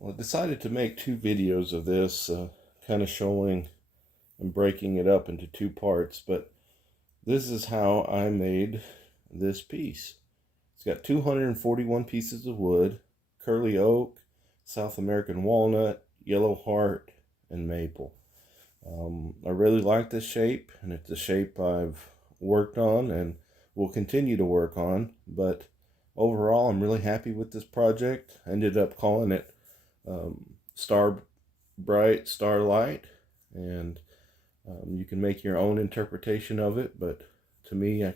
Well, I decided to make two videos of this, kind of showing and breaking it up into two parts, but this is how I made this piece. It's got 241 pieces of wood, curly oak, South American walnut, Yellowheart, and maple. I really like this shape, and it's a shape I've worked on and will continue to work on, but overall I'm really happy with this project. I ended up calling it Star Bright, Starlight, and you can make your own interpretation of it, but to me, I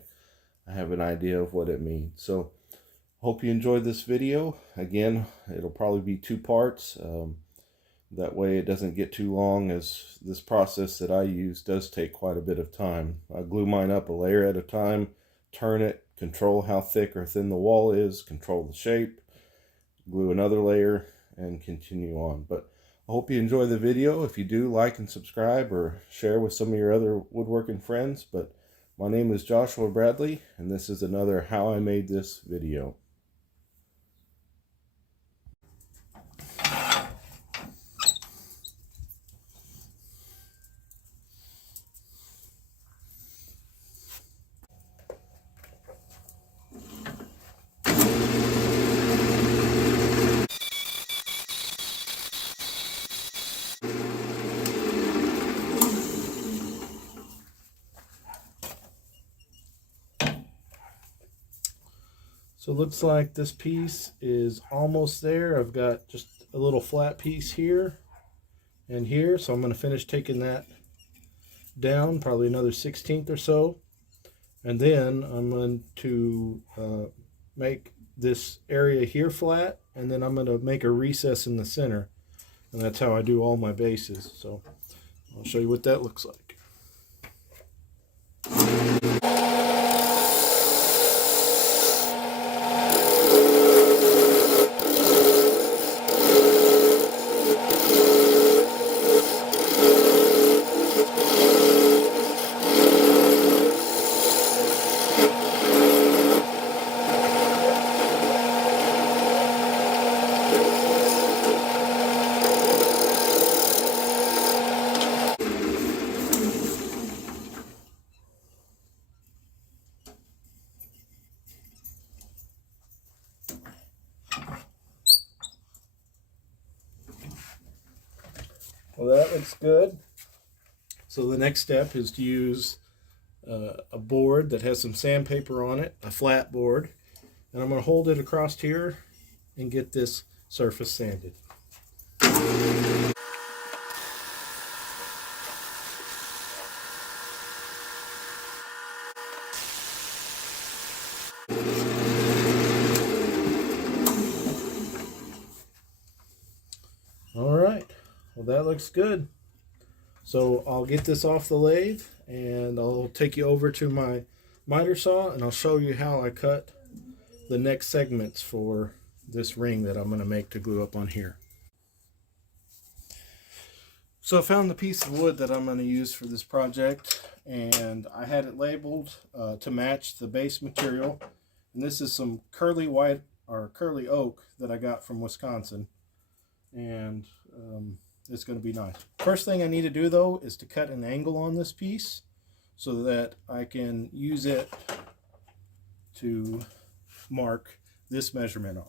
have an idea of what it means. So hope you enjoyed this video. Again, it'll probably be two parts. That way it doesn't get too long, as this process that I use does take quite a bit of time. I glue mine up a layer at a time, turn it, control how thick or thin the wall is, control the shape, glue another layer, and continue on. But I hope you enjoy the video. If you do, like and subscribe or share with some of your other woodworking friends. But my name is Joshua Bradley, and this is another How I Made This video. So it looks like this piece is almost there. I've got just a little flat piece here and here, so I'm going to finish taking that down, probably another 1/16 or so, and then I'm going to make this area here flat, and then I'm going to make a recess in the center, and that's how I do all my bases. So I'll show you what that looks like. Well, that looks good. So the next step is to use a board that has some sandpaper on it, a flat board, and I'm going to hold it across here and get this surface sanded. All right, well, that looks good. So I'll get this off the lathe and I'll take you over to my miter saw and I'll show you how I cut the next segments for this ring that I'm going to make to glue up on here. So I found the piece of wood that I'm going to use for this project, and I had it labeled to match the base material. And this is some curly white or curly oak that I got from Wisconsin, and it's going to be nice. First thing I need to do though is to cut an angle on this piece so that I can use it to mark this measurement on.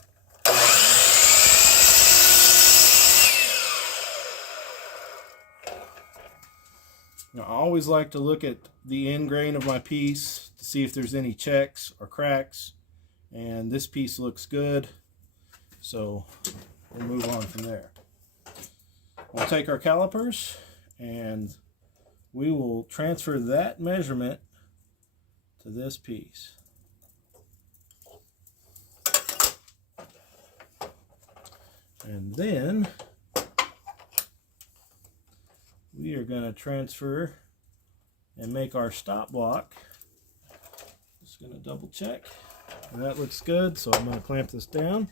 Now, I always like to look at the end grain of my piece to see if there's any checks or cracks, and this piece looks good, so we'll move on from there. We'll take our calipers and we will transfer that measurement to this piece. And then we are going to transfer and make our stop block. Just going to double check. And that looks good, so I'm going to clamp this down.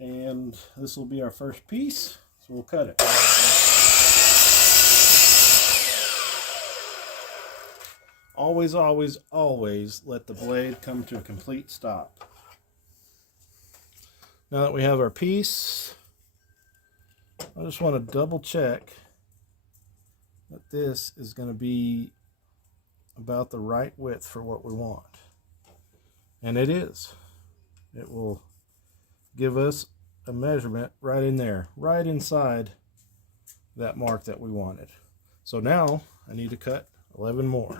And this will be our first piece, so we'll cut it. Always, always, always let the blade come to a complete stop. Now that we have our piece, I just want to double check that this is going to be about the right width for what we want. And it is. It will give us a measurement right in there, right inside that mark that we wanted. So now I need to cut 11 more.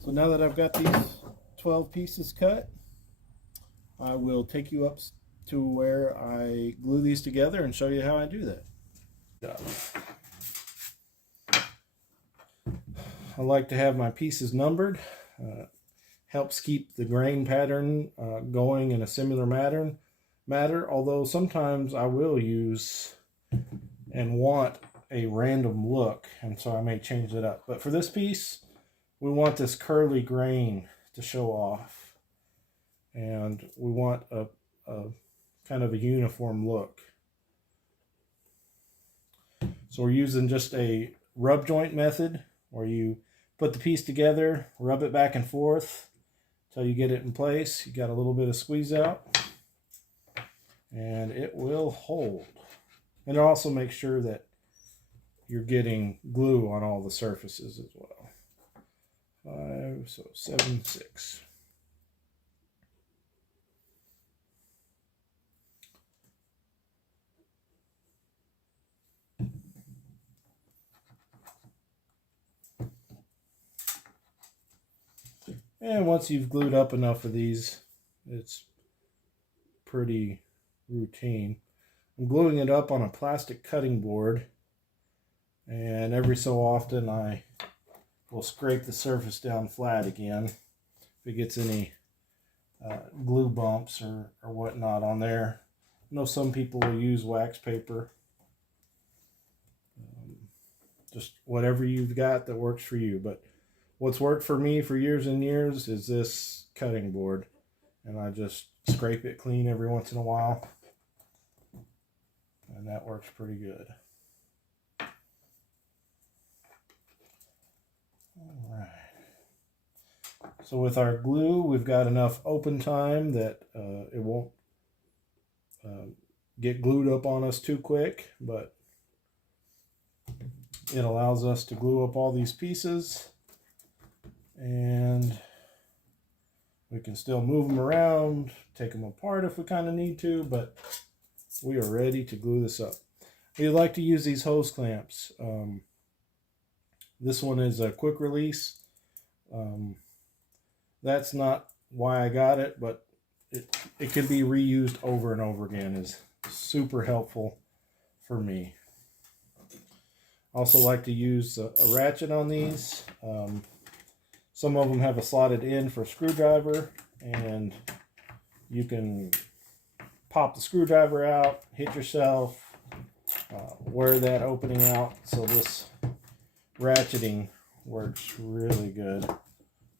So now that I've got these 12 pieces cut, I will take you up to where I glue these together and show you how I do that. I like to have my pieces numbered. Helps keep the grain pattern going in a similar matter, although sometimes I will use and want a random look, and so I may change it up. But for this piece, we want this curly grain to show off, and we want a kind of a uniform look. So we're using just a rub joint method where you put the piece together, rub it back and forth until you get it in place. You got a little bit of squeeze out, and it will hold. And it also makes sure that you're getting glue on all the surfaces as well. 5, so 7, 6. And once you've glued up enough of these, it's pretty routine. I'm gluing it up on a plastic cutting board, and every so often I will scrape the surface down flat again if it gets any glue bumps or whatnot on there. I know some people will use wax paper. Just whatever you've got that works for you. But what's worked for me for years and years is this cutting board. And I just scrape it clean every once in a while. And that works pretty good. All right. So with our glue, we've got enough open time that it won't get glued up on us too quick, but it allows us to glue up all these pieces, and we can still move them around, take them apart if we kind of need to, but we are ready to glue this up. We like to use these hose clamps. This one is a quick release. That's not why I got it, but it can be reused over and over again. Is super helpful for me. Also like to use a ratchet on these. Some of them have a slotted end for a screwdriver, and you can pop the screwdriver out, hit yourself, wear that opening out. So this ratcheting works really good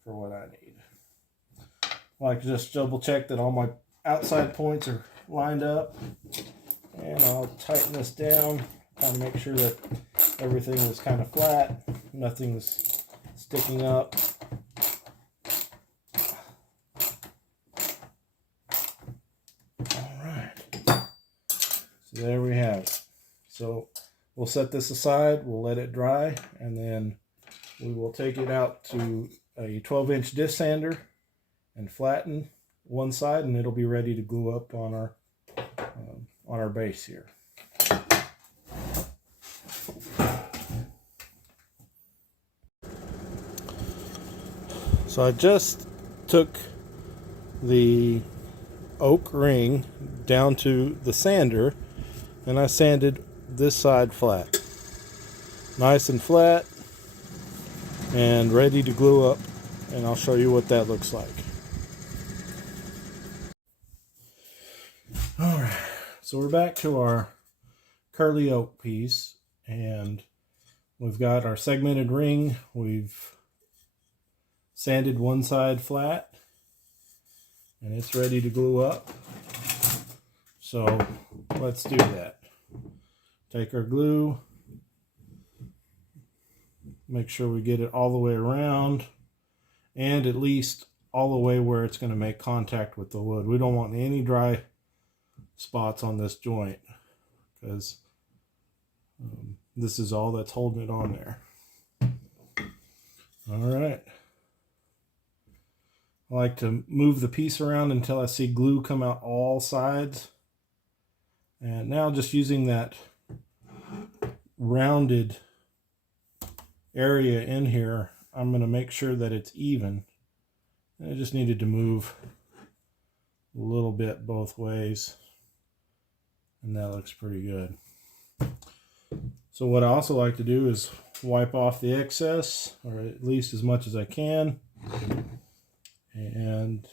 for what I need. I like to just double check that all my outside points are lined up, and I'll tighten this down, kind of make sure that everything is kind of flat, nothing's sticking up. All right, so there we have it. So we'll set this aside, we'll let it dry, and then we will take it out to a 12-inch disc sander and flatten one side, and it'll be ready to glue up on our base here. So I just took the oak ring down to the sander, and I sanded this side flat, nice and flat and ready to glue up, and I'll show you what that looks like. All right, so we're back to our curly oak piece, and we've got our segmented ring. We've sanded one side flat, and it's ready to glue up. So let's do that. Take our glue, make sure we get it all the way around, and at least all the way where it's going to make contact with the wood. We don't want any dry spots on this joint, because this is all that's holding it on there. All right. I like to move the piece around until I see glue come out all sides. And now just using that rounded area in here, I'm going to make sure that it's even. I just needed to move a little bit both ways, and that looks pretty good. So what I also like to do is wipe off the excess, or at least as much as I can. And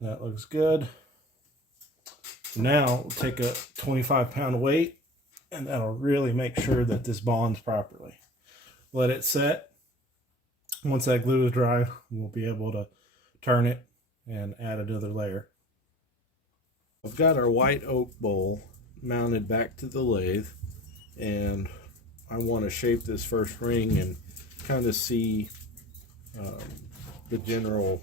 that looks good. Now we'll take a 25-pound weight, and that'll really make sure that this bonds properly. Let it set. Once that glue is dry, we'll be able to turn it and add another layer. I've got our white oak bowl mounted back to the lathe, and I want to shape this first ring and kind of see the general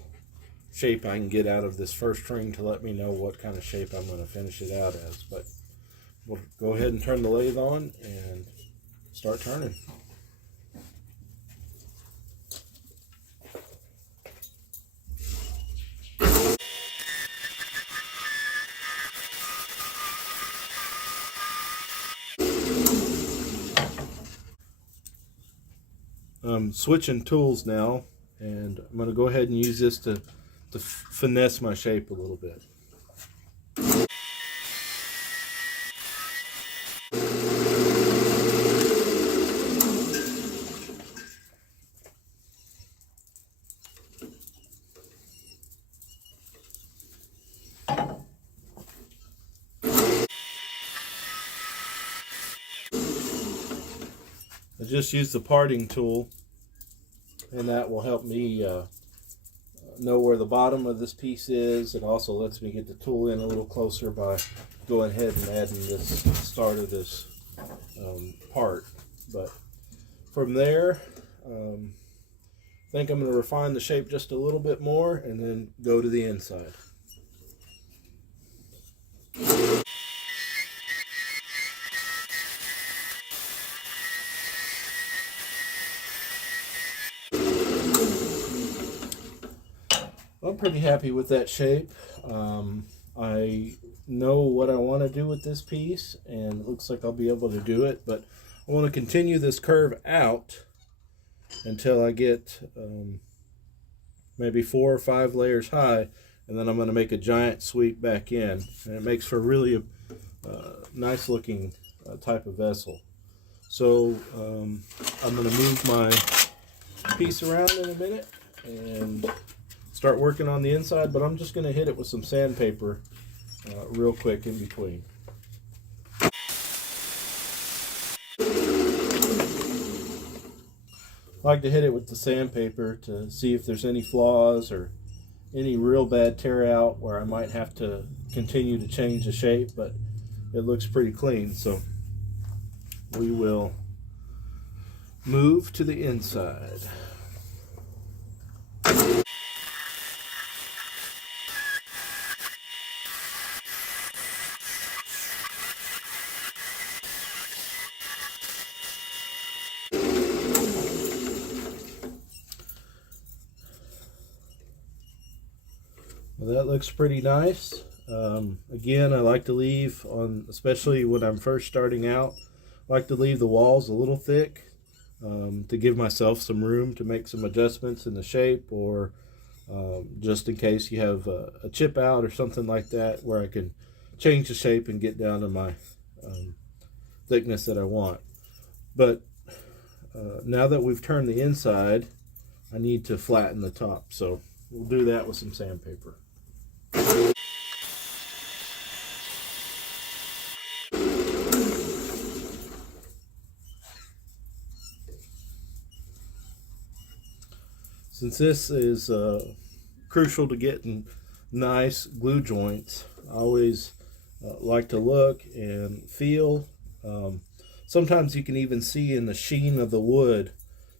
shape I can get out of this first ring to let me know what kind of shape I'm going to finish it out as. But we'll go ahead and turn the lathe on and start turning. I'm switching tools now, and I'm going to go ahead and use this to finesse my shape a little bit. I just use the parting tool, and that will help me know where the bottom of this piece is. It also lets me get the tool in a little closer by going ahead and adding this start of this part. But from there, I think I'm going to refine the shape just a little bit more and then go to the inside. I'm pretty happy with that shape. I know what I want to do with this piece, and it looks like I'll be able to do it, but I want to continue this curve out until I get maybe 4 or 5 layers high, and then I'm going to make a giant sweep back in, and it makes for really a nice looking type of vessel. So I'm going to move my piece around in a minute and start working on the inside, but I'm just going to hit it with some sandpaper real quick in between. I like to hit it with the sandpaper to see if there's any flaws or any real bad tear out where I might have to continue to change the shape, but it looks pretty clean. So we will move to the inside. Well, that looks pretty nice. Again, I like to leave on, especially when I'm first starting out, I like to leave the walls a little thick to give myself some room to make some adjustments in the shape, or just in case you have a chip out or something like that, where I can change the shape and get down to my thickness that I want. But now that we've turned the inside, I need to flatten the top, so we'll do that with some sandpaper. Since this is crucial to getting nice glue joints, I always like to look and feel. Sometimes you can even see in the sheen of the wood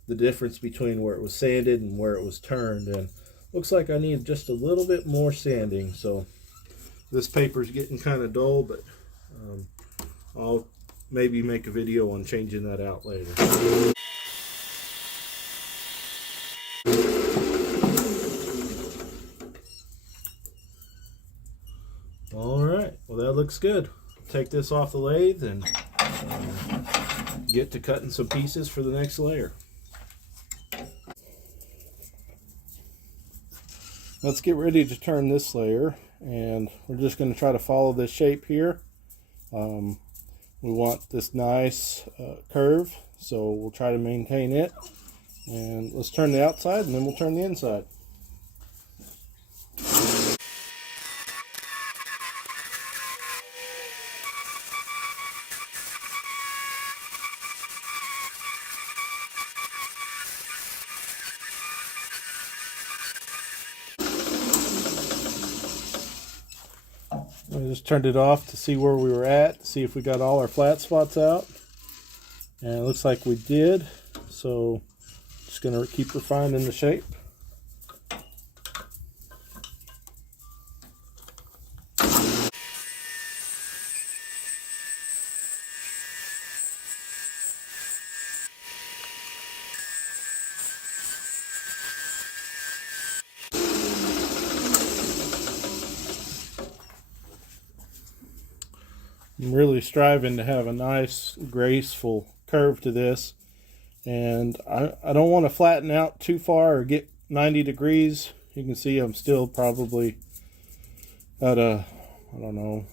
the difference between where it was sanded and where it was turned, and looks like I need just a little bit more sanding. So this paper is getting kind of dull, but I'll maybe make a video on changing that out later. All right, well that looks good. Take this off the lathe and get to cutting some pieces for the next layer. Let's get ready to turn this layer, and we're just going to try to follow this shape here. We want this nice curve, so we'll try to maintain it. And let's turn the outside and then we'll turn the inside. I just turned it off to see where we were at, see if we got all our flat spots out. And it looks like we did, so just going to keep refining the shape. I'm really striving to have a nice, graceful curve to this. And I don't want to flatten out too far or get 90 degrees. You can see I'm still probably at a, I don't know,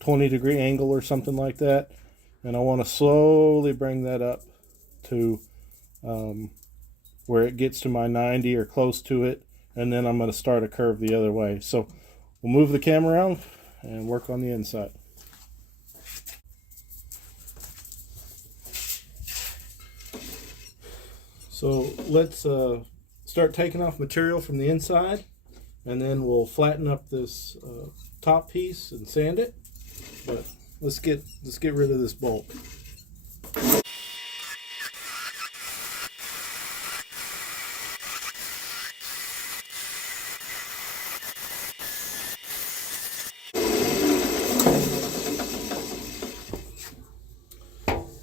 20-degree angle or something like that. And I want to slowly bring that up to where it gets to my 90 or close to it. And then I'm going to start a curve the other way. So we'll move the camera around and work on the inside. So let's start taking off material from the inside, and then we'll flatten up this top piece and sand it. But let's get rid of this bolt.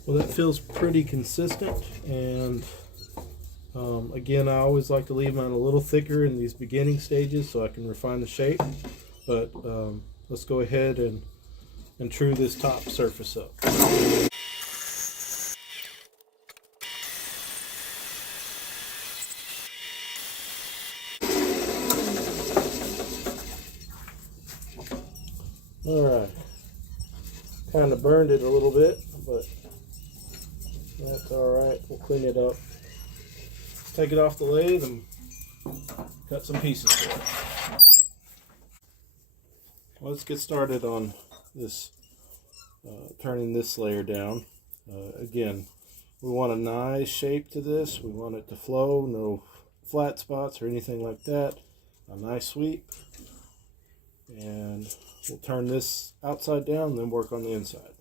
Well, that feels pretty consistent, and again, I always like to leave mine a little thicker in these beginning stages so I can refine the shape. But let's go ahead and true this top surface up. Alright, kind of burned it a little bit, but that's alright, we'll clean it up. Take it off the lathe and cut some pieces for it. Let's get started on this, turning this layer down. Again, we want a nice shape to this. We want it to flow, no flat spots or anything like that. A nice sweep. And we'll turn this outside down and then work on the inside.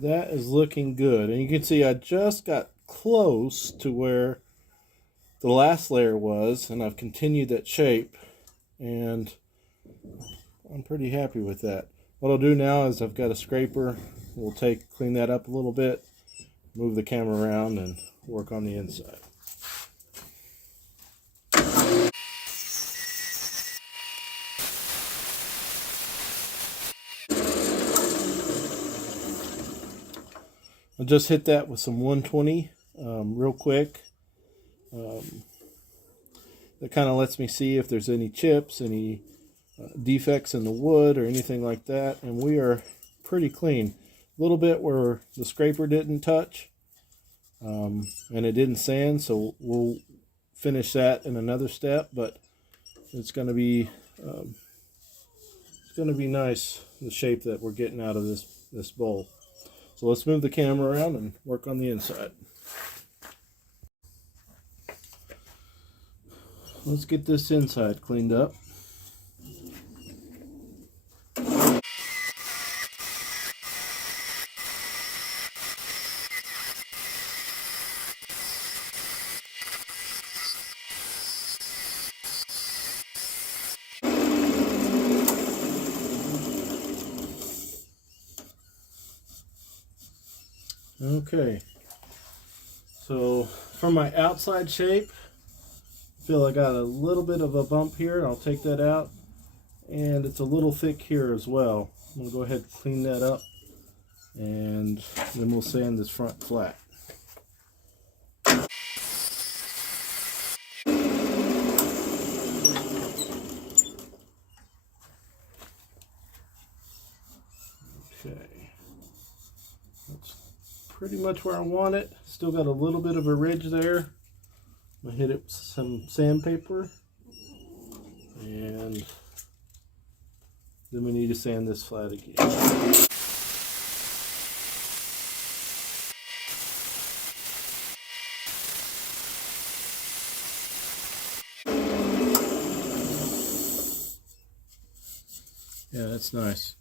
That is looking good, and you can see I just got close to where the last layer was, and I've continued that shape, and I'm pretty happy with that. What I'll do now is I've got a scraper. We'll clean that up a little bit, move the camera around, and work on the inside. I'll just hit that with some 120 real quick. That kind of lets me see if there's any chips, any defects in the wood or anything like that. And we are pretty clean. little bit where the scraper didn't touch, and it didn't sand, so we'll finish that in another step. But it's going to be nice, the shape that we're getting out of this bowl. So let's move the camera around and work on the inside. Let's get this inside cleaned up. Okay, so for my outside shape, I feel I got a little bit of a bump here. I'll take that out, and it's a little thick here as well. I'm gonna go ahead and clean that up, and then we'll sand this front flat. Okay, that's pretty much where I want it. Still got a little bit of a ridge there. I'm gonna hit it with some sandpaper, and then we need to sand this flat again. Yeah, that's nice.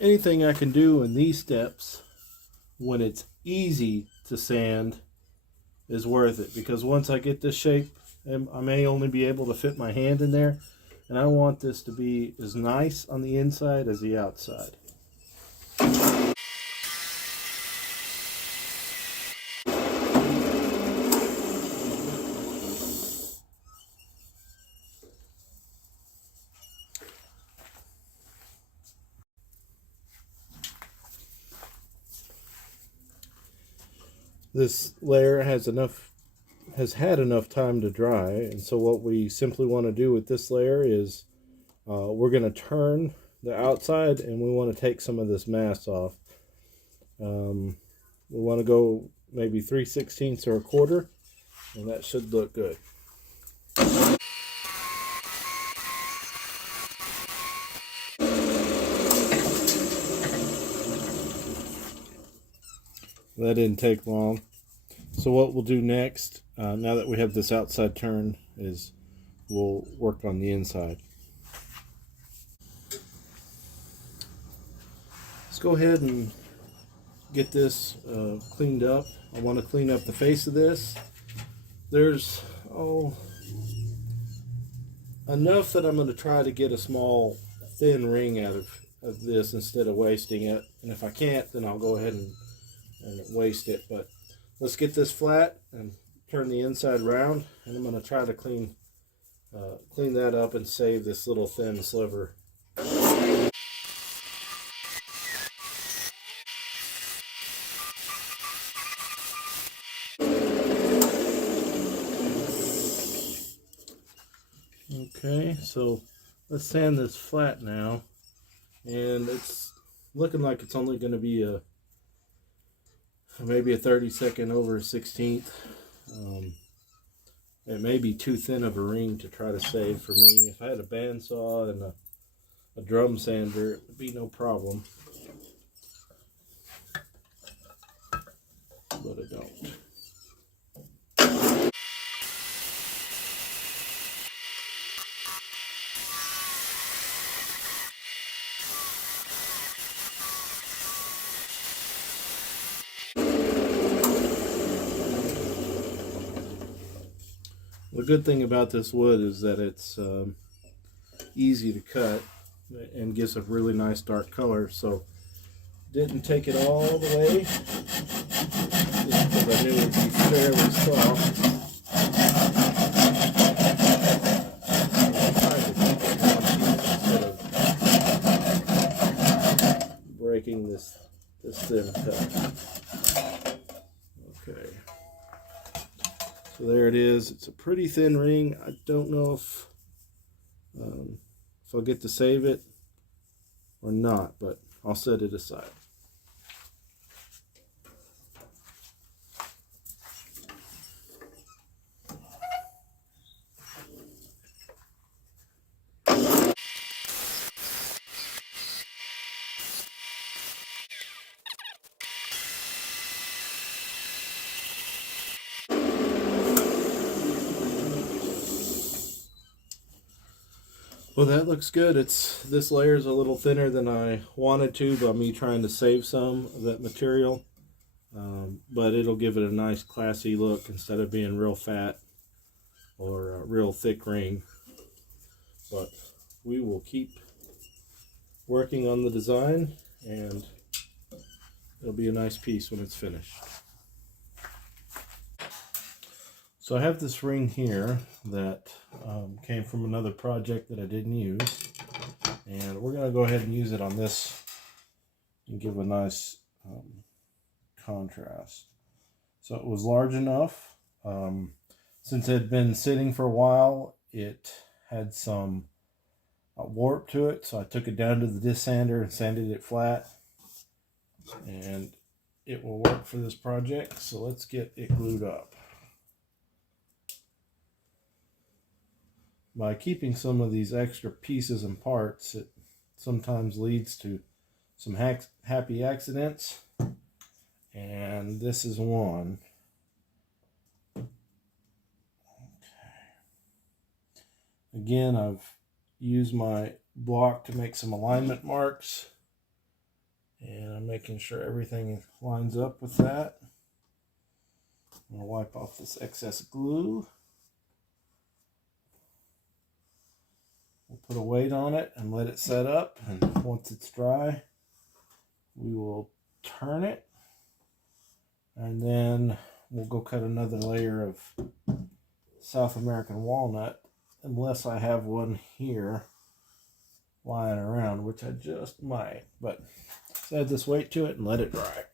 Anything I can do in these steps when it's easy to sand is worth it, because once I get this shape, I may only be able to fit my hand in there, and I want this to be as nice on the inside as the outside. This layer has had enough time to dry, and so what we simply want to do with this layer is we're going to turn the outside, and we want to take some of this mass off. We want to go maybe 3/16 or 1/4, and that should look good. That didn't take long. So what we'll do next, now that we have this outside turn, is we'll work on the inside. Let's go ahead and get this cleaned up. I want to clean up the face of this. There's enough that I'm going to try to get a small thin ring out of this instead of wasting it. And if I can't, then I'll go ahead and waste it. But let's get this flat and turn the inside round, and I'm going to try to clean that up and save this little thin sliver. Okay, so let's sand this flat now, and it's looking like it's only going to be maybe a 32nd over a 16th. It may be too thin of a ring to try to save for me. If I had a bandsaw and a drum sander, it would be no problem. But I don't. The good thing about this wood is that it's easy to cut and gives a really nice dark color. So didn't take it all the way just because I knew it would be fairly soft. Instead of breaking this thin cut. Okay. So there it is. It's a pretty thin ring. I don't know if I'll get to save it or not, but I'll set it aside. Well, that looks good. This layer is a little thinner than I wanted to by me trying to save some of that material. But it'll give it a nice classy look instead of being real fat or a real thick ring. But we will keep working on the design, and it'll be a nice piece when it's finished. So I have this ring here that came from another project that I didn't use, and we're going to go ahead and use it on this and give a nice contrast. So it was large enough. Since it had been sitting for a while, it had some warp to it, so I took it down to the disc sander and sanded it flat, and it will work for this project. So let's get it glued up. By keeping some of these extra pieces and parts, it sometimes leads to some happy accidents, and this is one. Okay. Again, I've used my block to make some alignment marks, and I'm making sure everything lines up with that. I'm going to wipe off this excess glue. We'll put a weight on it and let it set up, and once it's dry, we will turn it, and then we'll go cut another layer of South American walnut, unless I have one here lying around, which I just might. But let's add this weight to it and let it dry.